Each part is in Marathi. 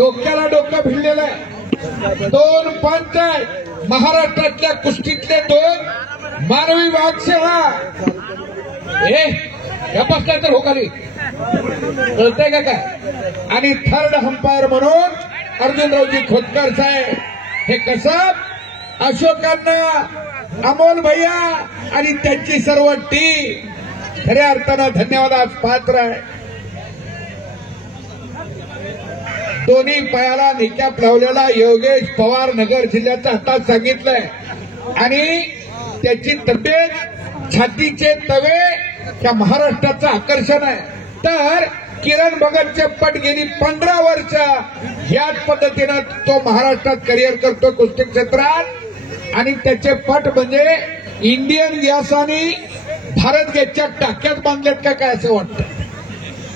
डोक्याला डोकं भिडलेलं आहे. दोन पंच आहे महाराष्ट्रातल्या कुस्तीतले, दोन मानवी वाघसेवा. गप्पा तर हो खाली, कळतंय का काय? आणि थर्ड अंपायर म्हणून अर्जुनरावजी खोतकर साहेब. हे कसं अशोकांना, अमोल भैया आणि त्यांची सर्व टीम खऱ्या अर्थानं धन्यवादास पात्र आहे. दोन्ही पायाला निकॅप लावलेला योगेश पवार नगर जिल्ह्याचा हातात सांगितलंय. आणि त्याची तब्येत, छातीचे तवे या महाराष्ट्राचं आकर्षण आहे. तर किरण भगतचे पट गेली 15 वर्ष याच पद्धतीनं तो महाराष्ट्रात करिअर करतो कुस्ती क्षेत्रात. आणि त्याचे पट म्हणजे इंडियन गॅस आणि भारत गॅसच्या टाक्यात बांधलेत का काय असं वाटतं,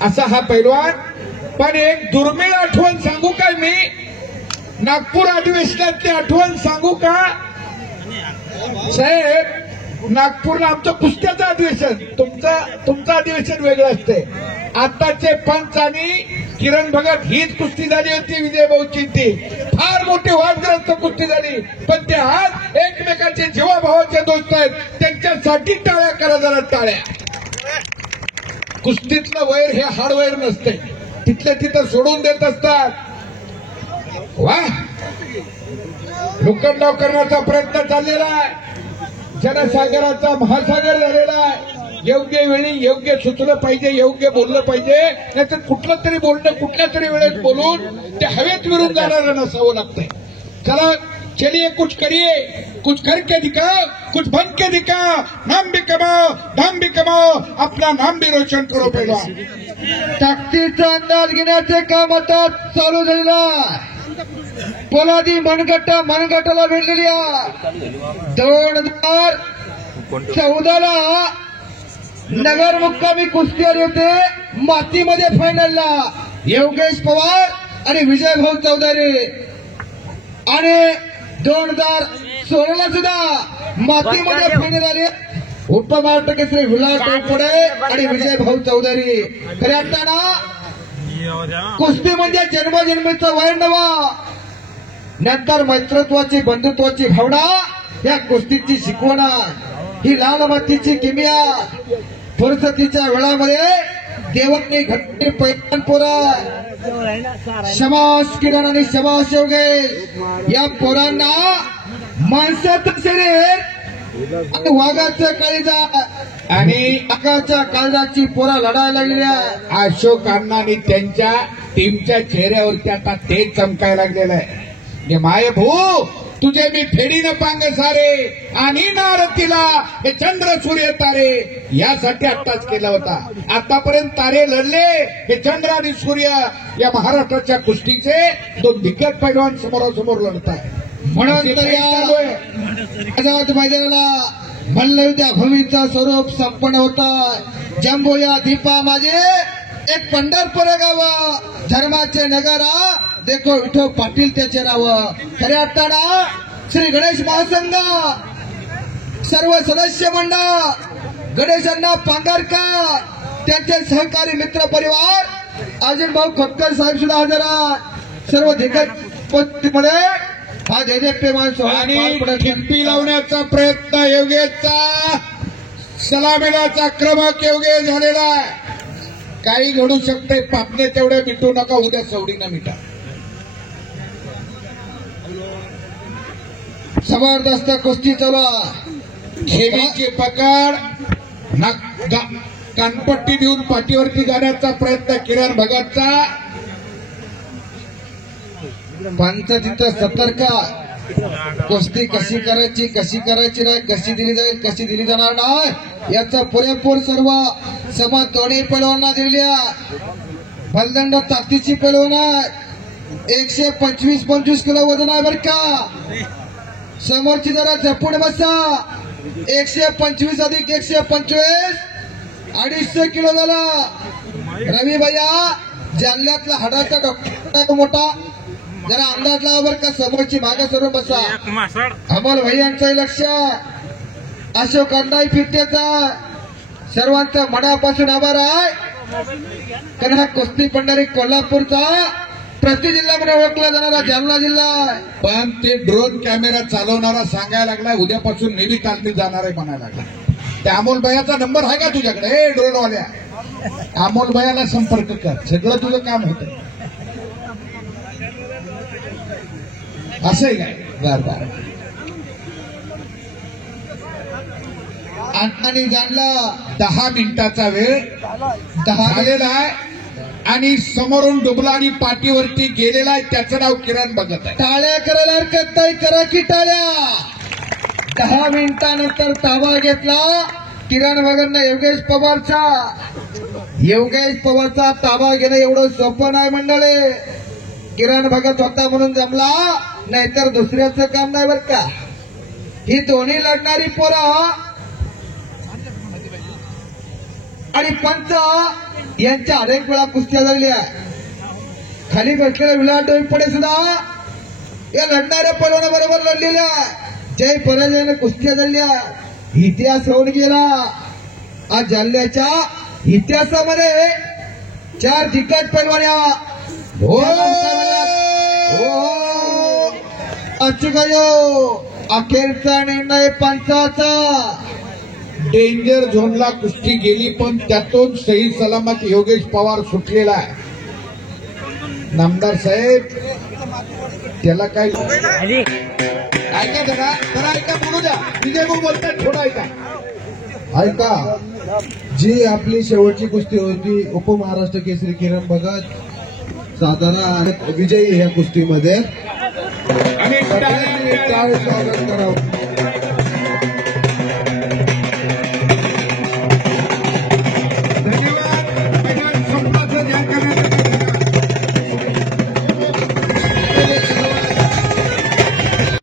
असा हा पैलवान. पण एक दुर्मिळ आठवण सांगू काय मी, नागपूर अधिवेशनातली आठवण सांगू का साहेब? नागपूरला आमचं कुस्त्याचं अधिवेशन, तुमचं अधिवेशन वेगळं असते. आताचे पंच आणि किरण भगत हीच कुस्ती झाली होती विजय भाऊची. ती फार मोठी वादग्रस्त कुस्ती झाली. पण ते आज एकमेकाचे जीवाभावाचे दोस्त आहेत. त्यांच्यासाठी टाळ्या करा जरा, टाळ्या. कुस्तीतलं वैर हे हार्डवेअर नसते, तिथल्या तिथं सोडून देत असतात. वा, लोखंडाव करण्याचा प्रयत्न चाललेला आहे. जनसागराचा महासागर झालेला आहे. योग्य वेळी योग्य सुचलं पाहिजे, योग्य बोललं पाहिजे. नाहीतर कुठलं तरी बोलणं कुठल्या तरी वेळेत बोलून ते हवेत विरून जाणारं नसावं लागतंय. चला चलिए कुछ करिए, कुछ करके दिखाओ, कुछ बन के दिखाओ. नाम भी कमाओ, नाम भी कमाओ, अपना नाम भी रोशन करो. पहिला ताकदीचा अंदाज घेण्याचे काम आता चालू झालेला. पोलादी मनगटाला भेटलेली 2014 नगर मुक्कामी कुस्ती आली होते मातीमध्ये फायनलला. योगेश पवार आणि विजय भाऊ चौधरी. आणि 2016 सुद्धा मातीमध्ये फायनल आले. उपमहाराष्ट्र केसरी विलास टोपडे आणि विजय भाऊ चौधरी. खऱ्या अर्थानं कुस्ती म्हणजे जन्मजन्मीचं वैर नवा. नंतर मैत्रत्वाची, बंधुत्वाची भावना या कुस्तीची शिकवण. ही लाल मातीची किमिया. फुरसतीच्या वेळामध्ये देवांनी घट्टी पैठण पोरा. शबाश किरण आणि शबाश योगेश. या पोरांना माणसाचं शरीर आणि वाघाचं काळीजा आणि आकाच्या काळजाची पोरा लढायला लागलेल्या. अशोकांना आणि त्यांच्या टीमच्या चेहऱ्यावरती आता तेच चमकायला लागलेलं आहे. माय भू तुझे मी फेडीनं पांग सारे आणि नारतीला हे चंद्र सूर्य तारे. यासाठी आत्ताच केला होता. आतापर्यंत तारे लढले, हे चंद्र आणि सूर्य या महाराष्ट्राच्या कुस्तीचे दोन दिग्गज पैलवान समोरासमोर लढत आहे. म्हणून तर या आझाद मैदानाला मल्लयुद्ध भूमीचं स्वरूप संपन्न होतं. जंबोया दीपा माझे एक पंढरपूर गाव, धर्माचे नगरा देखो विठो पाटील त्याचे नाव. खऱ्या अर्थानं श्री गणेश महासंघ सर्व सदस्य मंडळ, गणेशांना पांगारकर, त्यांचे सहकारी मित्र परिवार, अर्जुन भाऊ खोतकर साहेब सुद्धा हजर आहेत. सर्व दिग्गजमध्ये हा दैदेप्यमान सोहळा ठिप्पी लावण्याचा प्रयत्न योगेशचा, सलामीलाचा क्रमांक योगेश झालेला आहे. काही घडू शकते. पापणे तेवढे मिटू नका, उद्या सवडीनं मिटा. जबरदस्त कुस्ती चालू. ठेवीची पकड, कानपट्टी देऊन पाठीवरती जाण्याचा प्रयत्न किरण भगतचा. पंच तिथं सतर्क. कुस्ती कशी करायची नाही, कशी दिली जाईल, कशी दिली जाणार नाही, याचा पुरेपूर सर्व समज दोन्ही पैलवानांना दिल्या. बलदंड ताकदीची पैलवान आहे. 125 किलो वजन आहे बरं का. समोरची जरा झपून बसा. 125 अधिक 125 250 किलो झाला. रवी भैया जालन्यातला हाडाचा डॉक्टर मोठा, जरा अंदाज लावा बरं का. समोरची मागे सरून बसा. अमोल भैयांचंही लक्ष, अशोक अण्णाही फिरतेचा. सर्वांचा मनापासून आभार आहे. कारण हा कुस्ती पंढरी कोल्हापूरचा प्रति जिल्ह्यामध्ये ओळखला जाणारा जालना जिल्हा आहे. पण ते ड्रोन कॅमेरा चालवणारा सांगायला लागलाय उद्यापासून नेहमी काढली जाणार आहे म्हणायला लागला. त्या अमोल भैयाचा नंबर आहे का तुझ्याकडे? हे ड्रोनवाल्या, अमोल भैयाला संपर्क कर, सगळं तुझं काम होतं. असं आहे काय? बर. आणि जाणला 10 मिनिटाचा वेळ झालेला आहे आणि समोरून डुबला आणि पाठीवरती गेलेला आहे. त्याचं नाव किरण भगत आहे. टाळ्या करायला हरकत नाही, करा की टाळ्या. 10 मिनिटानंतर ताबा घेतला किरण भगतनं योगेश पवारचा ताबा घेणं एवढं सोपं नाही मंडळी. किरण भगत होता म्हणून जमला, नाहीतर दुसऱ्याचं काम नाही बरं का. ही दोन्ही लढणारी पोरं आणि पंच यांच्या अनेक वेळा कुस्त्या झालेल्या. खाली बसलेल्या विलाट डोईपडे सुद्धा या लढणाऱ्या पैलवानाबरोबर लढलेल्या. जय पराजयाने कुस्त्या झाल्या. इतिहास होऊन गेला. आज जालन्याच्या इतिहासामध्ये 4 दिग्गज पैलवान्या अखेरचा निर्णय पंचाचा. डेंजर झोनला कुस्ती गेली पण त्यातून सही सलामत योगेश पवार सुटलेला आहे. नामदार साहेब त्याला काय ऐका जरा ऐका, बोलू द्या. विजय भाऊ बोलतात, थोडं ऐका. जी आपली शेवटची कुस्ती होती उपमहाराष्ट्र केसरी किरण भगत सातारा विजयी ह्या कुस्तीमध्ये आणि स्वागत करावं.